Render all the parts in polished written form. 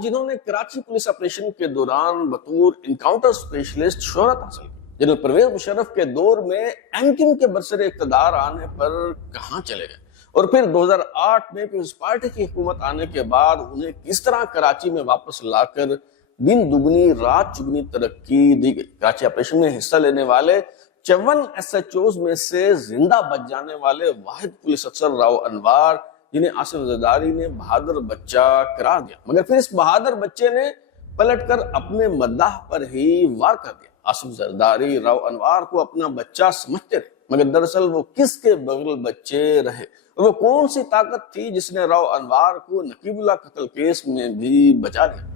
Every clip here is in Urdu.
جنہوں نے کراچی پولیس آپریشن کے دوران بطور انکاؤنٹر اسپیشلسٹ شہرت حاصل کی، جنرل پرویز مشرف کے دور میں ایم کیو ایم کے برسر اقتدار آنے پر کہاں چلے گئے، اور پھر 2008 میں پیپلز پارٹی کی حکومت آنے کے بعد انہیں کس طرح کراچی میں واپس لا کر دن دگنی رات چگنی ترقی دی گئی۔ کراچی آپریشن میں حصہ لینے والے 54 ایس ایچ اوز میں سے زندہ بچ جانے والے واحد پولیس افسر راؤ انوار، جنہیں آصف زرداری نے بہادر بچہ قرار دیا، مگر پھر اس بہادر بچے نے پلٹ کر اپنے مداح پر ہی وار کر دیا۔ آصف زرداری راؤ انوار کو اپنا بچہ سمجھتے رہے، مگر دراصل وہ کس کے بغل بچے رہے، اور وہ کون سی طاقت تھی جس نے راؤ انوار کو نقیب اللہ قتل کیس میں بھی بچا لیا۔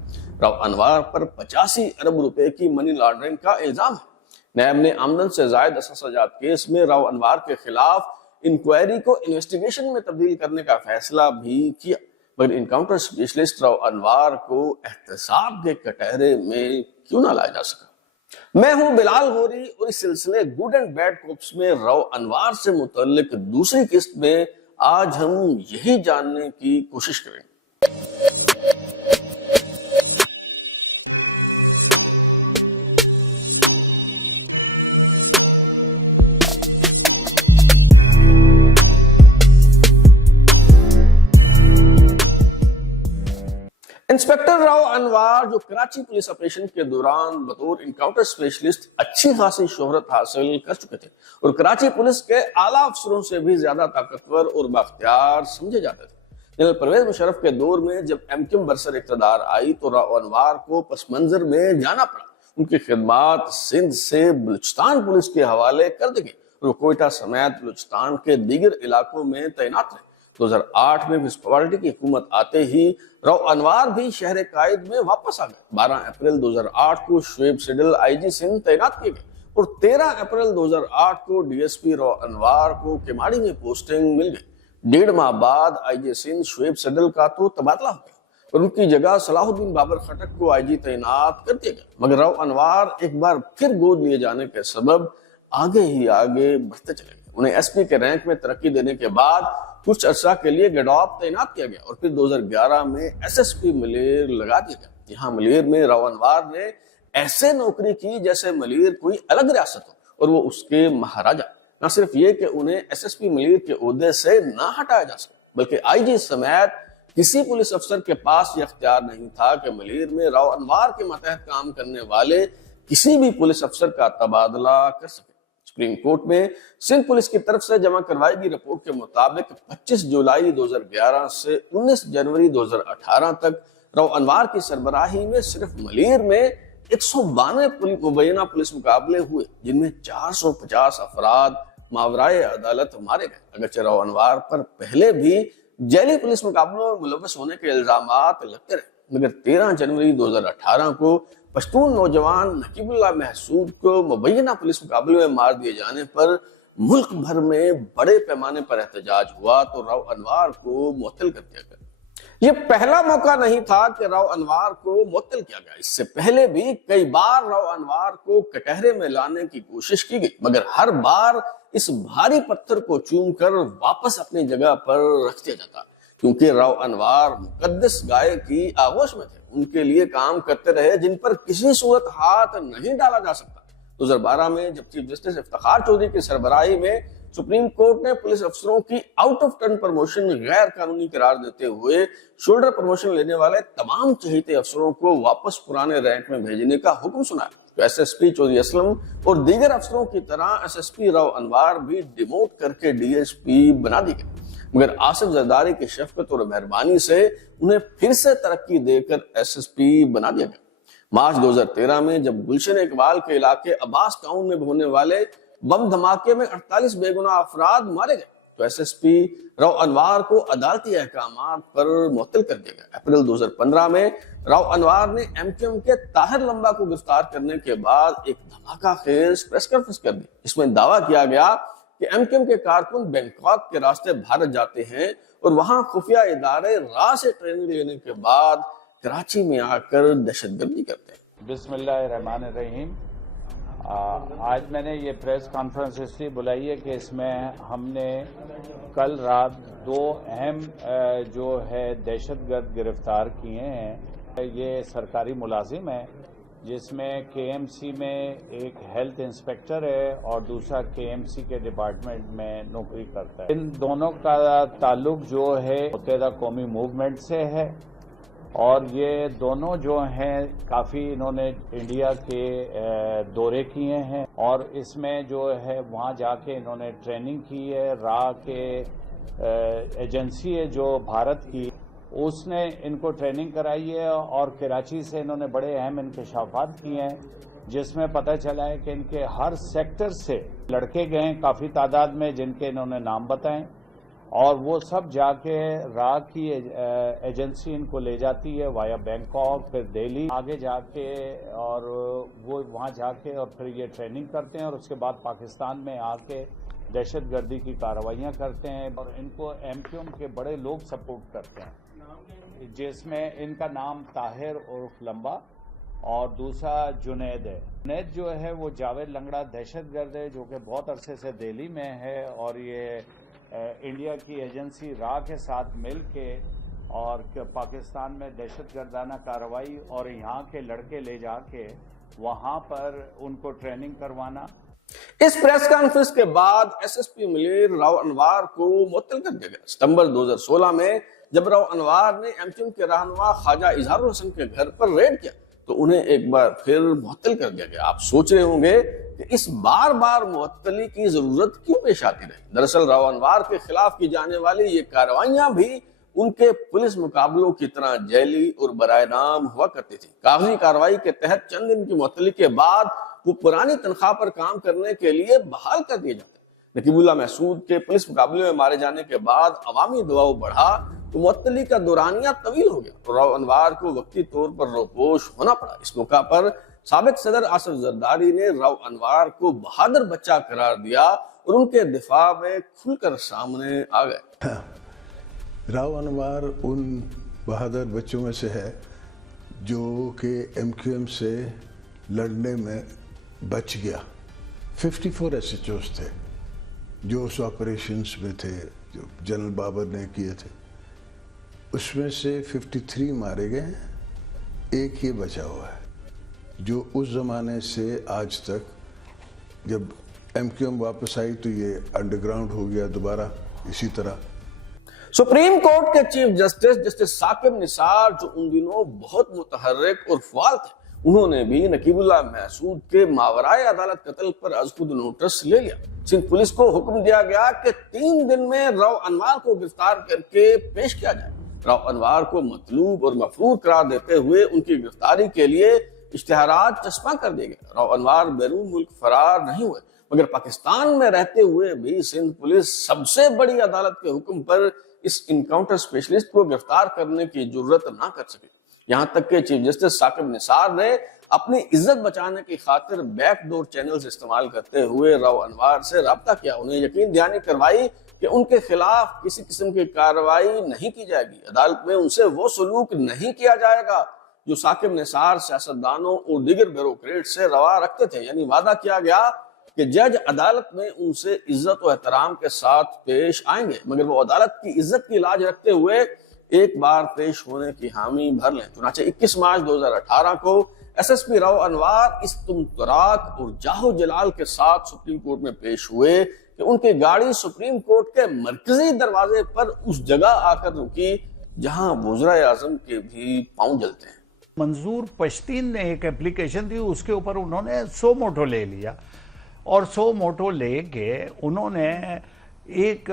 راؤ انوار پر 85 ارب روپے کی منی لانڈرنگ کا الزام ہے۔ نیب نے آمدن سے زائد اثاثہ جات کیس میں راؤ انوار کے خلاف انکوائری کو انویسٹیگیشن میں تبدیل کرنے کا فیصلہ بھی کیا، مگر انکاؤنٹر اسپیشلسٹ راؤ انوار کو احتساب کے کٹہرے میں کیوں نہ لایا جا سکا؟ میں ہوں بلال غوری، اور اس سلسلے گڈ اینڈ بیڈ کوپس میں راؤ انوار سے متعلق دوسری قسط میں آج ہم یہی جاننے کی کوشش کریں گے۔ انسپیکٹر راؤ انوار، جو کراچی پولیس آپریشن کے دوران بطور انکاؤنٹر اسپیشلسٹ اچھی خاصی شہرت حاصل کر چکے تھے اور کراچی پولیس کے اعلیٰ افسروں سے بھی زیادہ طاقتور اور بااختیار سمجھے جاتے تھے، جنرل پرویز مشرف کے دور میں جب ایم کیو ایم برسر اقتدار آئی تو راؤ انوار کو پس منظر میں جانا پڑا۔ ان کی خدمات سندھ سے بلوچستان پولیس کے حوالے کر دی گئی اور وہ کوئٹہ سمیت بلوچستان کے دیگر علاقوں میں تعینات رہے۔ 2008 میں پیپلز پارٹی کی حکومت آتے ہی راؤ انوار بھی شہر قائد میں واپس آ گئے۔ 12 اپریل 2008 کو شعیب سیڈل آئی جی سندھ تعینات کیے گئے اور 13 اپریل 2008 کو D S P Rao Anwar کو کیماڑی میں پوسٹنگ مل گئی۔ 1.5 ماہ بعد آئی جی سندھ شعیب سیڈل کا تو تبادلہ ہو گیا اور ان کی جگہ صلاح الدین بابر خٹک کو آئی جی تعینات کر دیا گیا، مگر راؤ انوار ایک بار پھر گود لیے جانے کے سبب آگے ہی آگے بڑھتے چلے گئے۔ انہیں ایس پی کے رینک میں ترقی دینے کے بعد کچھ عرصہ کے لیے گڈاپ تعینات کیا گیا اور پھر 2011 میں ایس ایس پی ملیر لگا دیا گیا۔ یہاں ملیر میں راؤ انوار نے ایسے نوکری کی جیسے ملیر کوئی الگ ریاست ہو اور وہ اس کے مہاراجا۔ نہ صرف یہ کہ انہیں ایس ایس پی ملیر کے عہدے سے نہ ہٹایا جا سکا، بلکہ آئی جی سمیت کسی پولیس افسر کے پاس یہ اختیار نہیں تھا کہ ملیر میں راؤ انوار کے ماتحت کام کرنے والے کسی بھی پولیس افسر کا تبادلہ کر سکے۔ سپریم کورٹ میں سندھ پولیس کی طرف سے جمع کروائی گئی رپورٹ کے مطابق 25 جولائی 2011 سے 19 جنوری 2018 تک راؤ انوار کی سربراہی میں صرف ملیر میں 192 مبینہ پولیس مقابلے ہوئے، جن میں 450 افراد ماورائے عدالت مارے گئے۔ اگرچہ راؤ انوار پر پہلے بھی جیلی پولیس مقابلوں میں ملوث ہونے کے الزامات لگتے رہے، مگر 13 جنوری 2018 کو پشتون نوجوان نقیب اللہ محسود کو مبینہ پولیس مقابلے میں مار دیے جانے پر ملک بھر میں بڑے پیمانے پر احتجاج ہوا تو راؤ انوار کو معطل کر دیا گیا۔ یہ پہلا موقع نہیں تھا کہ راؤ انوار کو معطل کیا گیا، اس سے پہلے بھی کئی بار راؤ انوار کو کٹہرے میں لانے کی کوشش کی گئی، مگر ہر بار اس بھاری پتھر کو چوم کر واپس اپنی جگہ پر رکھ دیا جاتا، کیونکہ راؤ انوار مقدس گائے کی آغوش میں تھے، ان کے لیے کام کرتے رہے جن پر کسی صورت ہاتھ نہیں ڈالا جا سکتا۔ 2012 میں جب چیف جسٹس افتخار چودھری کی سربراہی میں سپریم کورٹ نے پولیس افسروں کی آؤٹ آف ٹرن پروموشن غیر قانونی قرار دیتے ہوئے شولڈر پروموشن لینے والے تمام چہیتے افسروں کو واپس پرانے رینک میں بھیجنے کا حکم سنایا، تو S S P Chaudhry Aslam اور دیگر افسروں کی طرح S S P Rao Anwar بھی ڈیموٹ کر کے ڈی ایس پی بنا دی گئے، مگر آصف زرداری کی شفقت اور مہربانی سے انہیں پھر سے ترقی دے کر ایس ایس پی بنا دیا گیا۔ مارچ 2013 میں جب گلشن اقبال کے علاقے عباس ٹاؤن میں ہونے والے بم دھماکے میں 48 بے گناہ افراد مارے گئے تو S S P Rao Anwar کو عدالتی احکامات پر معطل کر دیا گیا۔ اپریل 2015 میں راؤ انوار نے ایم کیو ایم کے طاہر لمبا کو گرفتار کرنے کے بعد ایک دھماکہ خیز پریس کانفرنس کر دی، جس میں دعویٰ کیا گیا کہ ایم کیو ایم کے کارکن بینکاک کے راستے بھارت جاتے ہیں اور وہاں خفیہ ادارے راہ سے ٹریننگ لینے کے بعد کراچی میں آ کر دہشت گردی کرتے ہیں۔ بسم اللہ الرحمن الرحیم۔ آج میں نے یہ پریس کانفرنس اس لیے بلائی ہے کہ اس میں ہم نے کل رات دو اہم جو ہے دہشت گرد گرفتار کیے ہیں، یہ سرکاری ملازم ہے جس میں کے ایم سی میں ایک ہیلتھ انسپیکٹر ہے اور دوسرا کے ایم سی کے ڈپارٹمنٹ میں نوکری کرتا ہے. ان دونوں کا تعلق جو ہے متحدہ قومی موومنٹ سے ہے اور یہ دونوں جو ہیں کافی انہوں نے انڈیا کے دورے کیے ہیں اور اس میں جو ہے وہاں جا کے انہوں نے ٹریننگ کی ہے. را کے ایجنسی ہے جو بھارت کی, اس نے ان کو ٹریننگ کرائی ہے اور کراچی سے انہوں نے بڑے اہم انکشافات کیے ہیں جس میں پتہ چلا ہے کہ ان کے ہر سیکٹر سے لڑکے گئے ہیں کافی تعداد میں جن کے انہوں نے نام بتائیں اور وہ سب جا کے را کی ایجنسی ان کو لے جاتی ہے وایا بینکاک پھر دہلی آگے جا کے اور وہ وہاں جا کے اور پھر یہ ٹریننگ کرتے ہیں اور اس کے بعد پاکستان میں آ کے دہشت گردی کی کارروائیاں کرتے ہیں اور ان کو ایم کیو ایم کے بڑے لوگ سپورٹ کرتے ہیں جس میں ان کا نام طاہر عرف لمبا اور دوسرا جنید ہے. جنید جو ہے وہ جاوید لنگڑا دہشت گرد ہے جو کہ بہت عرصے سے دہلی میں ہے اور یہ انڈیا کی ایجنسی را کے ساتھ مل کے اور پاکستان میں دہشت گردانہ کارروائی اور یہاں کے لڑکے لے جا کے وہاں پر ان کو ٹریننگ کروانا. اس پریس کانفرنس کے بعد S S P Malir Rao Anwar کو معطل کر دیا گیا. ستمبر 2016 میں جب راؤ انوار نے ایم کیو ایم کے رہنما خواجہ اظہار الحسن کے گھر پر ریڈ کیا تو انہیں ایک بار پھر معطل کر دیا گیا. آپ سوچ رہے ہوں گے کہ اس بار بار معطلی کی ضرورت کیوں پیش آتی رہی. دراصل راؤ انوار کے خلاف کی جانے والی یہ کارروائیاں بھی ان کے پولیس مقابلوں کی طرح جیلی اور برائے نام ہوا کرتی تھی. کاغذی کارروائی کے تحت چند دن کی معطلی کے بعد وہ پرانی تنخواہ پر کام کرنے کے لیے بحال کر دیے جاتے. نقیب اللہ محسود کے پولیس مقابلے میں مارے جانے کے بعد عوامی دباؤ بڑھا تو معطلی کا دورانیہ طویل ہو گیا اور راؤ انوار کو وقتی طور پر روپوش ہونا پڑا. اس موقع پر سابق صدر آصف زرداری نے راؤ انوار کو بہادر بچہ قرار دیا اور ان کے دفاع میں کھل کر سامنے آ گئے. راؤ انوار ان بہادر بچوں میں سے ہے جو کہ ایم کیو ایم سے لڑنے میں بچ گیا. 54 ایس ایچ اوز تھے جو اس آپریشنز میں تھے جو جنرل بابر نے کیے تھے. اس میں سے 53 مارے گئے ہیں, ایک ہی بچا ہوا ہے جو اس زمانے سے آج تک جب ایم کیو ایم واپس آئی تو یہ انڈر گراؤنڈ ہو گیا دوبارہ اسی طرح. سپریم کورٹ کے چیف جسٹس ثاقب نثار جو ان دنوں بہت متحرک اور فعال تھے, انہوں نے بھی نقیب اللہ محسود کے ماورائے عدالت قتل پر از خود نوٹس لے لیا. سندھ پولیس کو حکم دیا گیا کہ 3 دن میں راؤ انوار کو گرفتار کر کے پیش کیا جائے. راؤ انوار کو مطلوب اور مفروض قرار دیتے ہوئے ان کی گرفتاری کے لیے اشتہارات چسپاں کر دیے گئے. راؤ انوار بیرون ملک فرار نہیں ہوئے مگر پاکستان میں رہتے ہوئے بھی سندھ پولیس سب سے بڑی عدالت کے حکم پر اس انکاؤنٹر اسپیشلسٹ کو گرفتار کرنے کی جرت نہ کر سکے. یہاں تک کہ چیف جسٹس ثاقب نثار نے اپنی عزت بچانے کی خاطر بیک ڈور چینلز استعمال کرتے ہوئے راؤ انوار سے رابطہ کیا. انہیں یقین دہانی کروائی کہ ان کے خلاف کسی قسم کی کارروائی نہیں کی جائے گی. عدالت میں ان سے وہ سلوک نہیں کیا جائے گا جو ثاقب نثار سیاستدانوں اور دیگر بیوروکریٹ سے روا رکھتے تھے. یعنی وعدہ کیا گیا کہ جج عدالت میں ان سے عزت و احترام کے ساتھ پیش آئیں گے مگر وہ عدالت کی عزت کی لاج رکھتے ہوئے ایک بار پیش ہونے کی حامی بھر لیں. چنانچہ 21 مارچ 2018 کو ایس ایس پی راؤ انوار اس تمطراق اور جاہو جلال کے ساتھ سپریم کورٹ میں پیش ہوئے کہ ان کی گاڑی سپریم کورٹ کے مرکزی دروازے پر اس جگہ آ کر رکی جہاں وزرائے اعظم کے بھی پاؤں جلتے ہیں. منظور پشتین نے ایک اپلیکیشن دی, اس کے اوپر انہوں نے 100 موٹو لے لیا اور 100 موٹو لے کے انہوں نے ایک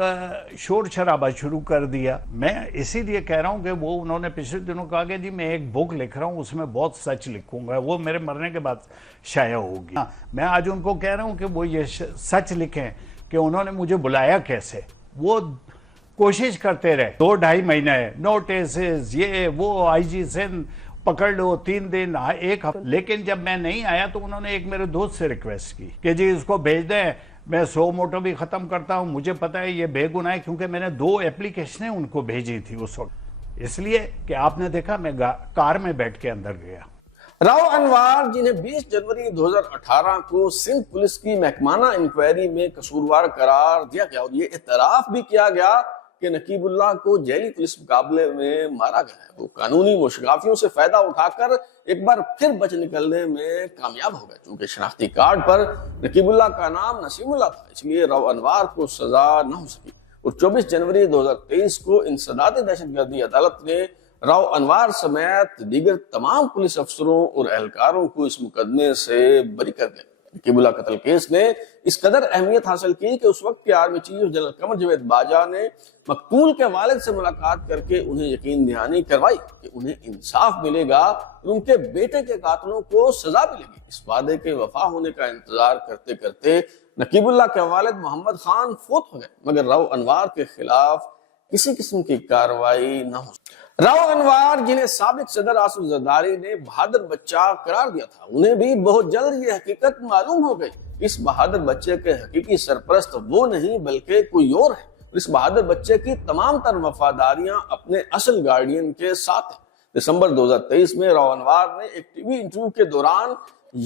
شور شرابہ شروع کر دیا. میں اسی لیے کہہ رہا ہوں کہ وہ انہوں نے پچھلے دنوں کہا کہ جی میں ایک بک لکھ رہا ہوں اس میں بہت سچ لکھوں گا, وہ میرے مرنے کے بعد شائع ہوگی. میں آج ان کو کہہ رہا ہوں کہ وہ یہ سچ لکھیں کہ انہوں نے مجھے بلایا کیسے. وہ کوشش کرتے رہے 2-2.5 مہینے نوٹسز یہ وہ آئی جی سندھ پکڑ لو 3 دن 1 ہفتے, لیکن جب میں نہیں آیا تو انہوں نے ایک میرے دوست سے ریکویسٹ کی کہ جی اس کو بھیج دیں, میں 100 موٹو بھی ختم کرتا ہوں. مجھے پتا ہے یہ بے گناہ ہے کیونکہ میں نے 2 اپلیکیشنیں ان کو بھیجی تھی اس وقت, اس لیے کہ آپ نے دیکھا میں کار میں بیٹھ کے اندر گیا. راؤ انوار جنہیں 20 جنوری 2018 کو سندھ پولیس کی محکمانہ انکوائری میں قصوروار قرار دیا گیا اور یہ اعتراف بھی کیا گیا کہ نقیب اللہ کو ذیلی پولیس مقابلے میں مارا گیا ہے، وہ قانونی مشغافیوں سے فائدہ اٹھا کر ایک بار پھر بچ نکلنے میں کامیاب ہو گئے۔ چونکہ شناختی کارڈ پر نقیب اللہ کا نام نسیم اللہ تھا، اس لیے راؤ انوار کو سزا نہ ہو سکی، اور 24 جنوری 2023 کو انسداد دہشت گردی عدالت نے راؤ انوار سمیت دیگر تمام پولیس افسروں اور اہلکاروں کو اس مقدمے سے بری کر دیا۔ نقیب اللہ قتل کیس نے اس قدر اہمیت حاصل کی کہ اس وقت کے army chief general Qamar Javed Bajwa نے مقتول کے والد سے ملاقات کر کے انہیں یقین دہانی کروائی کہ انہیں انصاف ملے گا اور ان کے بیٹے کے قاتلوں کو سزا ملے گی۔ اس وعدے کے وفا ہونے کا انتظار کرتے کرتے نقیب اللہ کے والد محمد خان فوت ہو گئے، مگر راؤ انوار کے خلاف کسی قسم کی کارروائی نہ ہو سکی۔ راؤ انوار، جنہیں سابق صدر آصف زرداری نے بہادر بچہ قرار دیا تھا، انہیں بھی بہت جلد یہ حقیقت معلوم ہو گئی۔ اس بہادر بچے کے حقیقی سرپرست وہ نہیں بلکہ کوئی اور ہے، اس بہادر بچے کی تمام تر وفاداریاں اپنے اصل گارڈین کے ساتھ ہیں۔ دسمبر 2023 میں راؤ انوار نے ایک ٹی وی انٹرویو کے دوران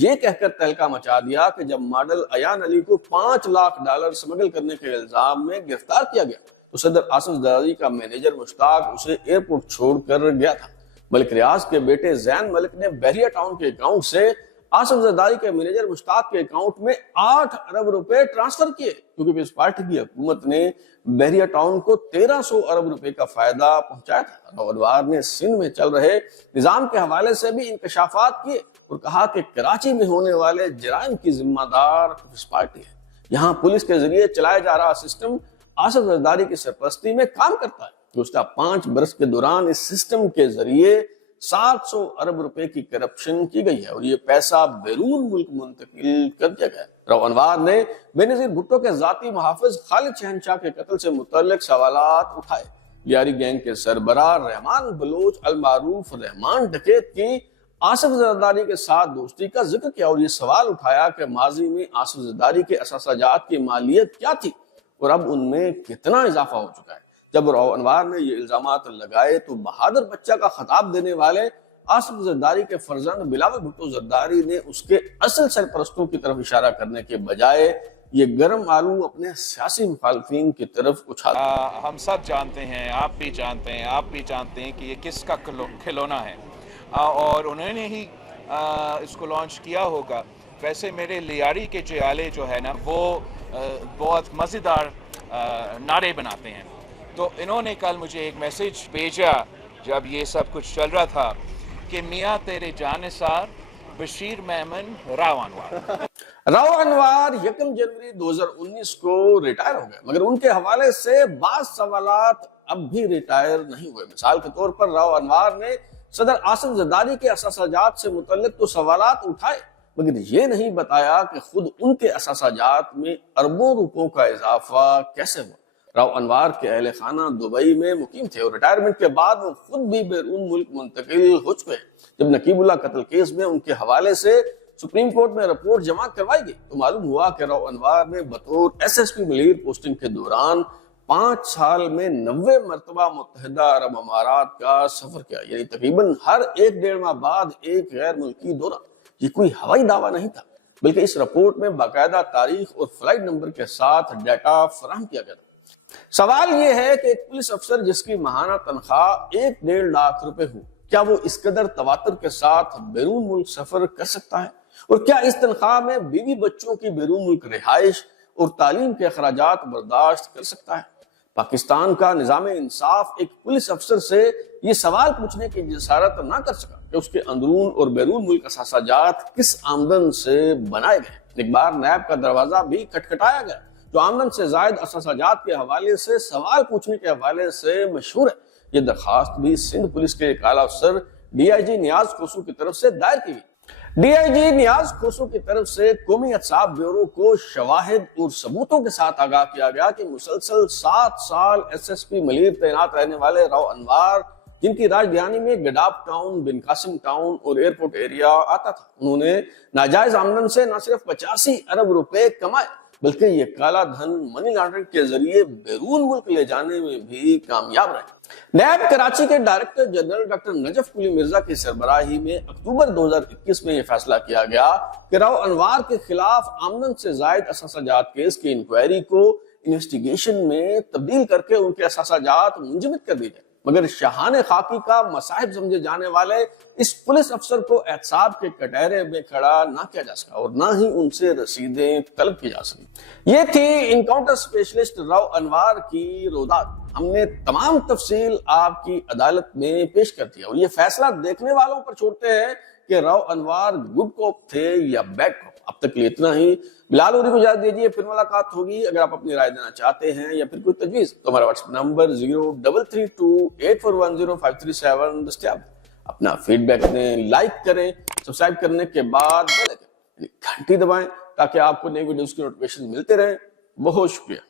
یہ کہہ کر تہلکہ مچا دیا کہ جب ماڈل ایان علی کو $5 لاکھ سمگل کرنے کے الزام میں گرفتار کیا گیا تو صدر آصف زرداری کا مینیجر مشتاق اسے ایئرپورٹ چھوڑ کر گیا تھا۔ ملک ریاض کے بیٹے زین ملک نے بحریہ ٹاؤن کے اکاؤنٹ سے آصف زرداری کے مینیجر مشتاق کے اکاؤنٹ میں 8 ارب روپے ٹرانسفر کیے، کیونکہ پیپلز پارٹی کی حکومت نے بحریہ ٹاؤن کو 1300 ارب روپے کا فائدہ پہنچایا تھا۔ راؤ انوار نے سندھ میں چل رہے نظام کے حوالے سے بھی انکشافات کیے اور کہا کہ کراچی میں ہونے والے جرائم کی ذمہ دار پیپلز پارٹی ہے، یہاں پولیس کے ذریعے چلایا جا رہا سسٹم آصف زرداری کی سرپرستی میں کام کرتا ہے۔ گزشتہ 5 برس کے دوران اس سسٹم کے ذریعے 700 ارب روپے کی کرپشن کی گئی ہے اور یہ پیسہ بیرون ملک منتقل کر دیا گیا ہے۔ راؤ انوار نے بینظیر بھٹو کے ذاتی محافظ خالد شہنشاہ کے قتل سے متعلق سوالات اٹھائے۔ لیاری گینگ کے سربراہ رحمان بلوچ المعروف رحمان ڈکیت کی آصف زرداری کے ساتھ دوستی کا ذکر کیا اور یہ سوال اٹھایا کہ ماضی میں آصف زرداری کے اثاثہ جات کی مالیت کیا تھی اور اب ان میں کتنا اضافہ ہو چکا ہے۔ جب راؤ انوار نے یہ الزامات لگائے تو بہادر بچہ کا خطاب دینے والے آصف زرداری کے فرزند بلاول بھٹو زرداری نے اس کے اصل سرپرستوں کی طرف اشارہ کرنے کے بجائے یہ گرم آلو اپنے سیاسی مخالفین کی طرف اچھالا۔ ہم سب جانتے ہیں، آپ بھی جانتے ہیں، آپ بھی جانتے ہیں کہ یہ کس کا کھلونا ہے اور انہوں نے ہی اس کو لانچ کیا ہوگا۔ ویسے میرے لیاری کے جیالے جو ہے نا وہ بہت مزیدار نعرے بناتے ہیں، تو انہوں نے کل مجھے ایک میسج بھیجا جب یہ سب کچھ چل رہا تھا کہ میاں تیرے جانثار بشیر میمن راؤ انوار۔ راؤ انوار 1 جنوری 2019 کو ریٹائر ہو گئے، مگر ان کے حوالے سے بعض سوالات اب بھی ریٹائر نہیں ہوئے۔ مثال کے طور پر راؤ انوار نے صدر آصف زرداری کے اثاثہ جات سے متعلق تو سوالات اٹھائے، مگر یہ نہیں بتایا کہ خود ان کے اثاثہ جات میں اربوں روپوں کا اضافہ کیسے ہوا۔ راؤ انوار کے اہل خانہ دبئی میں مقیم تھے اور ریٹائرمنٹ کے بعد وہ خود بھی بیرون ملک منتقل ہو چکے ہیں۔ جب نقیب اللہ قتل کیس میں ان کے حوالے سے سپریم کورٹ میں رپورٹ جمع کروائی گئی تو معلوم ہوا کہ راؤ انوار نے بطور SSP ملیر پوسٹنگ کے دوران 5 سال میں 90 مرتبہ متحدہ عرب امارات کا سفر کیا، یعنی تقریباً ہر 1-1.5 ماہ بعد ایک غیر ملکی دورہ۔ یہ کوئی ہوائی دعویٰ نہیں تھا بلکہ اس رپورٹ میں باقاعدہ تاریخ اور فلائٹ نمبر کے ساتھ ڈیٹا فراہم کیا گیا تھا۔ سوال یہ ہے کہ ایک پولیس افسر جس کی ماہانہ تنخواہ 1.5 لاکھ روپے ہو، کیا وہ اس قدر تواتر کے ساتھ بیرون ملک سفر کر سکتا ہے؟ اور کیا اس تنخواہ میں بیوی بچوں کی بیرون ملک رہائش اور تعلیم کے اخراجات برداشت کر سکتا ہے؟ پاکستان کا نظام انصاف ایک پولیس افسر سے یہ سوال پوچھنے کی جسارت نہ کر سکا کہ اس کے اندرون اور بیرون ملک اثاثہ جات کس آمدن سے بنائے گئے۔ ایک بار نیب کا دروازہ بھی کھٹکھٹایا گیا جو آمدن سے زائد اثاثہ جات کے حوالے سے سوال پوچھنے کے حوالے سے مشہور ہے۔ یہ درخواست بھی سندھ پولیس کے ایک اعلیٰ افسر DIG نیاز کھوسو کی طرف سے دائر کی گئی۔ DIG نیاز کھوسو کی طرف سے قومی احتساب بیورو کو شواہد اور ثبوتوں کے ساتھ آگاہ کیا گیا کہ مسلسل 7 سال SSP ملیر تعینات رہنے والے راؤ انوار، جن کی راجدھانی میں گڈاپ ٹاؤن، بن قاسم ٹاؤن اور ایئرپورٹ ایریا آتا تھا، انہوں نے ناجائز آمدن سے نہ صرف 85 ارب روپے کمائے بلکہ یہ کالا دھن منی لانڈرنگ کے ذریعے بیرون ملک لے جانے میں بھی کامیاب رہے۔ نیب کراچی کے director general doctor Najaf Quli Mirza کی سربراہی میں اکتوبر 2021 میں یہ فیصلہ کیا گیا کہ راؤ انوار کے خلاف آمدن سے زائد اثاثہ جات کیس کی انکوائری کو انویسٹیگیشن میں تبدیل کر کے ان کے احساسات منجمد کر دی جائے، مگر شاہان خاکی کا مصائب سمجھے جانے والے اس پولیس افسر کو احتساب کے کٹہرے میں کھڑا نہ کیا جا سکا اور نہ ہی ان سے رسیدیں طلب کی جا سکی۔ یہ تھی انکاؤنٹر اسپیشلسٹ راؤ انوار کی رویداد۔ ہم نے تمام تفصیل آپ کی عدالت میں پیش کر دیا اور یہ فیصلہ دیکھنے والوں پر چھوڑتے ہیں کہ راؤ انوار گڈ کوپ تھے یا بیڈ کوپ۔ اب تک لیے اتنا ہی۔ بلال اوری کو اجازت دیجیے، پھر ملاقات ہوگی۔ اگر آپ اپنی رائے دینا چاہتے ہیں یا پھر کوئی تجویز تو ہمارا واٹس ایپ نمبر 0332841057 دستیاب۔ اپنا فیڈ بیک دیں، لائک کریں، سبسکرائب کرنے کے بعد بیل آئکن یعنی گھنٹی دبائیں تاکہ آپ کو نئی ویڈیوز کی نوٹیفیکیشن ملتے رہیں۔ بہت شکریہ۔